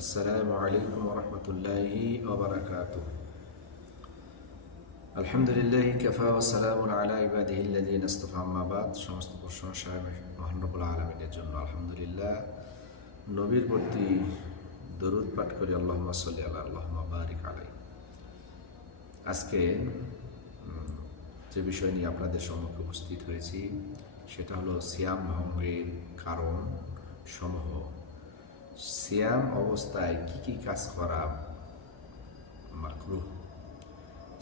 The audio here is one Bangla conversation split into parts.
আসসালামু আলাইকুম ওরহমতুল্লাহি ওবারাকাতুহ। আলহামদুলিল্লাহি কাফা ওয়া সালামুন আলা ইবাদিহিল্লাযীনা ইসতাফা, আম্মা বাদ। সমস্ত প্রশংসা মহান রব্বুল আলামিনের জন্য। আলহামদুলিল্লাহ, নবীর প্রতি দরুদ পাঠ করি, আল্লাহুম্মা সাল্লি আলা আল্লাহুম্মা বারিক আলাইহি। আজকে যে বিষয় নিয়ে আপনাদের সম্মুখে উপস্থিত হয়েছি সেটা হলো সিয়াম ভঙ্গের কারণ সমূহ। সিয়াম অবস্থায় কি কি কাজ করা মাকরুহ,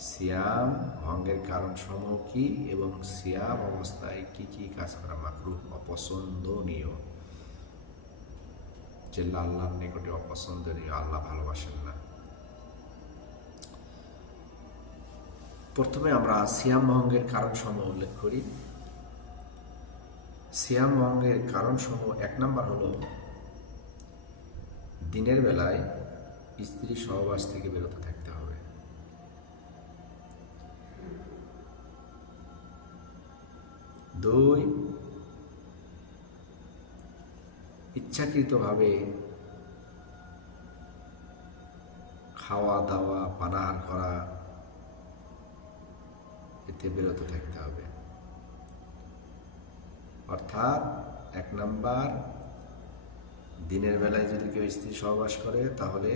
সিয়াম ভঙ্গের কারণ সমূহ কি, এবং সিয়াম অবস্থায় কি কি কাজ করা মাকরুহ, অপছন্দনীয়, যেগুলো আল্লাহর নিকটে অপছন্দনীয়, আল্লাহ ভালোবাসেন না। প্রথমে আমরা সিয়াম ভঙ্গের কারণ সমূহ উল্লেখ করি। সিয়াম ভঙ্গের কারণ সমূহ, 1 নম্বর হলো দিনের বেলায় স্ত্রী সহবাস থেকে বিরত থাকতে হবে। 2, ইচ্ছাকৃতভাবে খাওয়া দাওয়া পানাহার করা, এতে বিরত থাকতে হবে। অর্থাৎ 1 নম্বর, দিনের বেলায় যদি কেউ স্ত্রী সহবাস করে তাহলে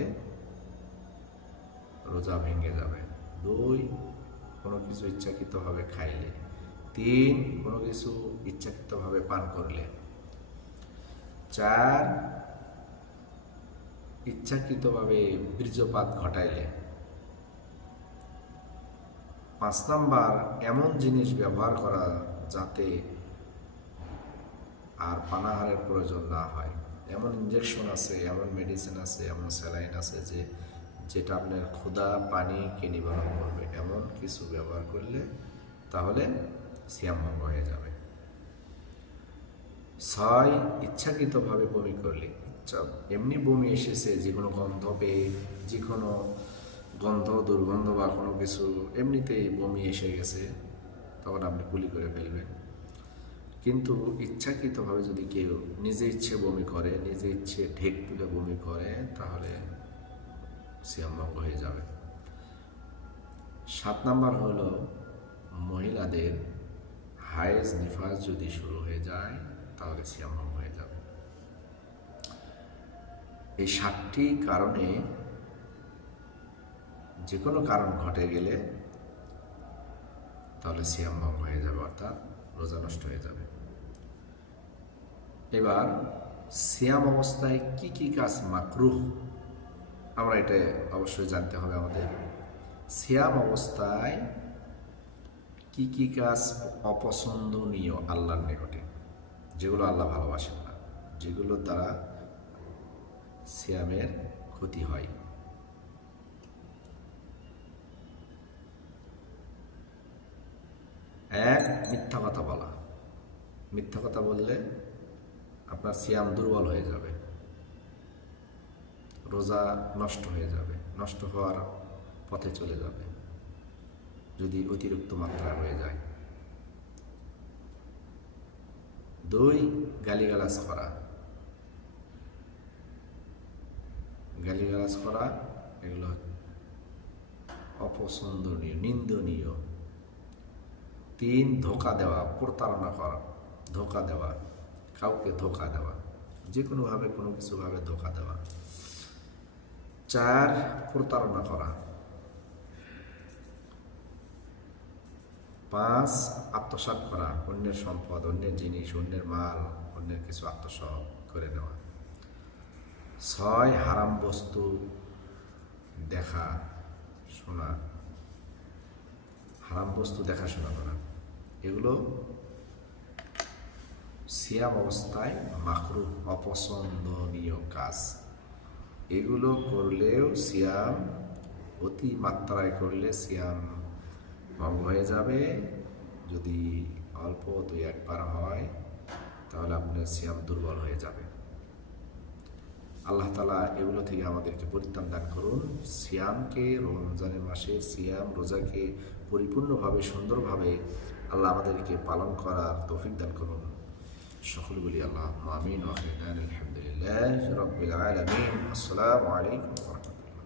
রোজা ভেঙে যাবে। 2, কোনো কিছু ইচ্ছাকৃতভাবে খাইলে। 3, কোনো কিছু ইচ্ছাকৃতভাবে পান করলে। 4, ইচ্ছাকৃতভাবে বীর্যপাত ঘটাইলে। 5 নম্বর, এমন জিনিস ব্যবহার করা যাতে আর পানাহারের প্রয়োজন না হয়। এমন ইঞ্জেকশন আছে, এমন মেডিসিন আছে, এমন স্যালাইন আছে যেটা আপনার ক্ষুধা পানিকে নিবারণ করবে। এমন কিছু ব্যবহার করলে তাহলে সিয়াম ভঙ্গ হয়ে যাবে। 6, ইচ্ছাকৃতভাবে বমি করলে। এমনি বমি এসেছে, যে কোনো গন্ধ পেয়ে, যে কোনো গন্ধ দুর্গন্ধ বা কোনো কিছু এমনিতেই বমি এসে গেছে, তখন আপনি কুলি করে ফেলবেন। কিন্তু ইচ্ছাকৃতভাবে যদি কেউ নিজে ইচ্ছে বমি করে, নিজে ইচ্ছে ঢেক তুলে বমি করে, তাহলে সিয়াম ভঙ্গ হয়ে যাবে। 7 নম্বর হলো মহিলাদের হায়েজ নিফাস যদি শুরু হয়ে যায় তাহলে সিয়াম ভঙ্গ হয়ে যাবে। এই 7টি কারণে যে কোনো কারণ ঘটে গেলে তাহলে সিয়াম ভঙ্গ হয়ে যাবে, অর্থাৎ রোজা নষ্ট হয়ে যাবে। এবার সিয়াম অবস্থায় কি কি কাজ মাকরুহ, আমরা এটা অবশ্যই জানতে হবে আমাদের। সিয়াম অবস্থায় কি কি কাজ অপছন্দনীয় আল্লাহর নিকটে, যেগুলো আল্লাহ ভালোবাসেন না, যেগুলো দ্বারা সিয়ামের ক্ষতি হয়। 1, মিথ্যা কথা বলা। মিথ্যা কথা বললে আপনার সিয়াম দুর্বল হয়ে যাবে, রোজা নষ্ট হয়ে যাবে, নষ্ট হওয়ার পথে চলে যাবে যদি অতিরিক্ত মাত্রা হয়ে যায়। 2, গালিগালাজ করা। গালিগালাজ করা এগুলো অপছন্দনীয়, নিন্দনীয়। 3, ধোঁকা দেওয়া, প্রতারণা করা, ধোঁকা দেওয়া, কাউকে ধোঁকা দেওয়া, যে কোনোভাবে কোনো কিছুভাবে ধোঁকা দেওয়া। 4, প্রতারণা করা। 5, আত্মসাৎ করা, অন্যের সম্পদ, অন্যের জিনিস, অন্যের মাল, অন্যের কিছু আত্মসাৎ করে নেওয়া। 6, হারাম বস্তু দেখা শোনা, হারাম বস্তু দেখাশোনা করা। এগুলো সিয়াম অবস্থায় মাকরুহ, অপছন্দনীয় কাজ। এগুলো করলেও সিয়াম, অতি মাত্রায় করলে সিয়াম ভঙ্গ হয়ে যাবে। যদি অল্প 2-1 বার হয় তাহলে আপনার সিয়াম দুর্বল হয়ে যাবে। আল্লাহ তাআলা এগুলো থেকে আমাদেরকে পরিত্রাণ দান করুন। সিয়ামকে, রমজানের মাসে সিয়াম রোজাকে পরিপূর্ণভাবে, সুন্দরভাবে আল্লাহ আমাদেরকে পালন করার তৌফিক দান করুন। সকল বলি আল্লাহ আমিন। আলহামদুলিল্লাহ। আলহামদুলিল্লাহি রাব্বিল আলামিন। আসসালামু আলাইকুম ওয়া রাহমাতুল্লাহ।